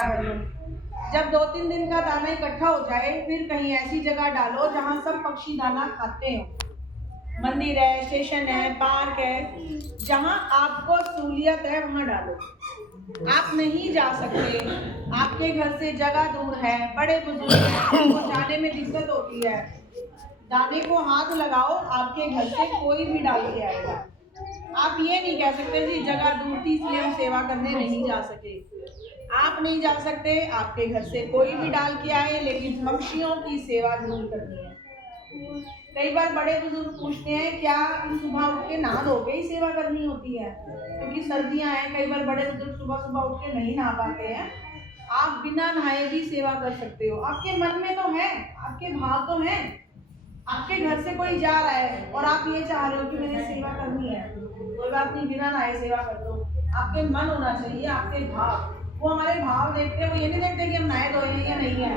समझ लो। जब 2-3 दिन का दाना इकट्ठा हो जाए फिर कहीं ऐसी जगह डालो जहाँ सब पक्षी दाना खाते हो। मंदिर है, स्टेशन है, पार्क है, जहाँ आपको सहूलियत है वहाँ डालो। आप नहीं जा सकते, आपके घर से जगह दूर है, बड़े बुजुर्ग हैं, उनको जाने में दिक्कत होती है, दाने को हाथ लगाओ, आपके घर से कोई भी डाल के आएगा। आप ये नहीं कह सकते जी जगह दूर थी इसलिए हम सेवा करने नहीं जा सके। आप नहीं जा सकते, आपके घर से कोई भी डाल के आए, लेकिन पक्षियों की सेवा जरूर करनी है। कई बार बड़े बुजुर्ग पूछते हैं क्या सुबह उठ के नहा धो के ही सेवा करनी होती है, क्योंकि सर्दियां हैं, कई बार बड़े बुजुर्ग सुबह सुबह उठ के नहीं नहा पाते हैं। आप बिना नहाए भी सेवा कर सकते हो। आपके मन में तो है, आपके भाव तो है, आपके घर से कोई जा रहा है और आप ये चाह रहे हो कि मैंने सेवा करनी है, कोई बात नहीं, बिना नहाए सेवा कर दो। आपके मन होना चाहिए, आपके भाव, वो हमारे भाव देखते हैं, वो ये नहीं देखते कि हम नहाए धोए हैं या नहीं है।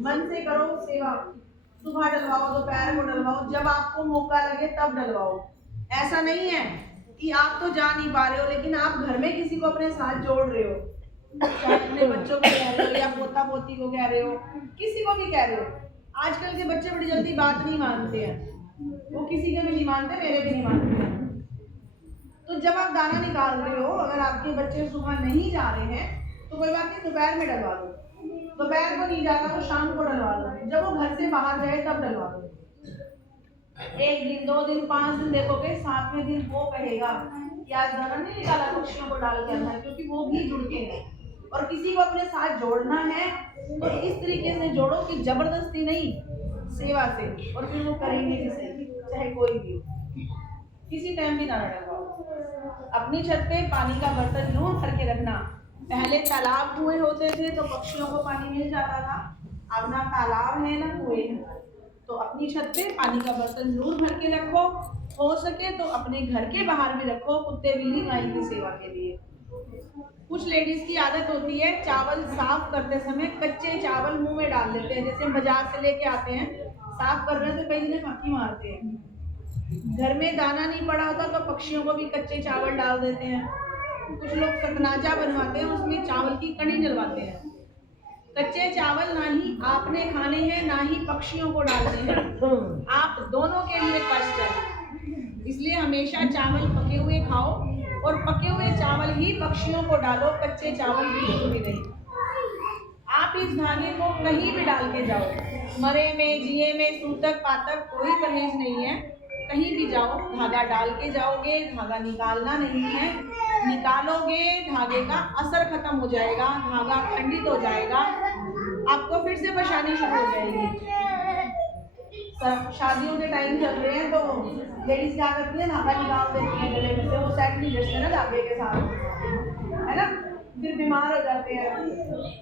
मन से करो सेवा, सुबह डलवाओ, दोपहर को डलवाओ, जब आपको मौका लगे तब डलवाओ। ऐसा नहीं है कि आप तो जा नहीं पा रहे हो लेकिन आप घर में किसी को अपने साथ जोड़ रहे हो, चाहे अपने बच्चों को कह रहे हो या पोता पोती को कह रहे हो, किसी को भी कह रहे हो। आजकल के बच्चे बड़ी जल्दी बात नहीं मानते हैं, वो किसी के भी नहीं मानते, मेरे भी नहीं मानते हैं। तो जब आप दाना निकाल रहे हो, अगर आपके बच्चे सुबह नहीं जा रहे हैं तो कोई बात नहीं, दोपहर में डलवा दो। दोपहर को नहीं जाना तो शाम को डलवा दो, जब वो घर से बाहर जाए तब डलवा दो। 1 दिन, 2 दिन, 5 दिन देखोगे, 7वें दिन वो कहेगा कि आज दाना नहीं निकाला, पक्षियों को डाल के आना है, क्योंकि वो भी जुड़ के हैं। और किसी को अपने साथ जोड़ना है तो इस तरीके से जोड़ो कि जबरदस्ती नहीं, सेवा से, और फिर वो करेंगे जिसे, चाहे कोई भी हो। किसी टाइम भी दाना डलवाओ। अपनी छत पे पानी का बर्तन जरूर भर के रखना। पहले तालाब कुएं होते थे तो पक्षियों को पानी मिल जाता था, अब ना तालाब है ना कुएं है, तो अपनी छत पे पानी का बर्तन जरूर भर के रखो। हो सके तो अपने घर के बाहर भी रखो, कुत्ते बिल्ली गाय की सेवा के लिए। कुछ लेडीज की आदत होती है चावल साफ करते समय कच्चे चावल मुंह में डाल देते हैं, जैसे बाजार से लेके आते हैं, साफ कर रहे हैं तो कई जने फाकी मारते हैं। घर में दाना नहीं पड़ा होता तो पक्षियों को भी कच्चे चावल डाल देते हैं। कुछ लोग सतनाजा बनवाते हैं, उसमें चावल की कड़ी डलवाते हैं। कच्चे चावल ना ही आपने खाने हैं ना ही पक्षियों को डालने हैं, आप दोनों के लिए कष्ट है। इसलिए हमेशा चावल पके हुए खाओ और पके हुए चावल ही पक्षियों को डालो, कच्चे चावल बिल्कुल भी नहीं। आप इस धागे को कहीं भी डाल के जाओ, मरे में, जिए में, सूतक पातक कोई परहेज नहीं है। कहीं भी जाओ धागा डाल के जाओगे, धागा निकालना नहीं है। निकालोगे धागे का असर खत्म हो जाएगा, धागा खंडित हो जाएगा, आपको फिर से परेशानी शुरू हो जाएगी। शादियों के टाइम चल रहे हैं तो लेडीज क्या करती है, धागा निकाल देती है गले में से, वो सेट नहीं जैसे ना धागे के साथ, है ना, फिर बीमार हो जाते हैं।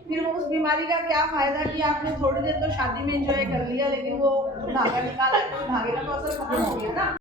फिर वो उस बीमारी का क्या फायदा कि आपने थोड़ी देर तो शादी में एंजॉय कर लिया, लेकिन वो धागा निकाला तो धागे का तो असर खत्म हो गया ना।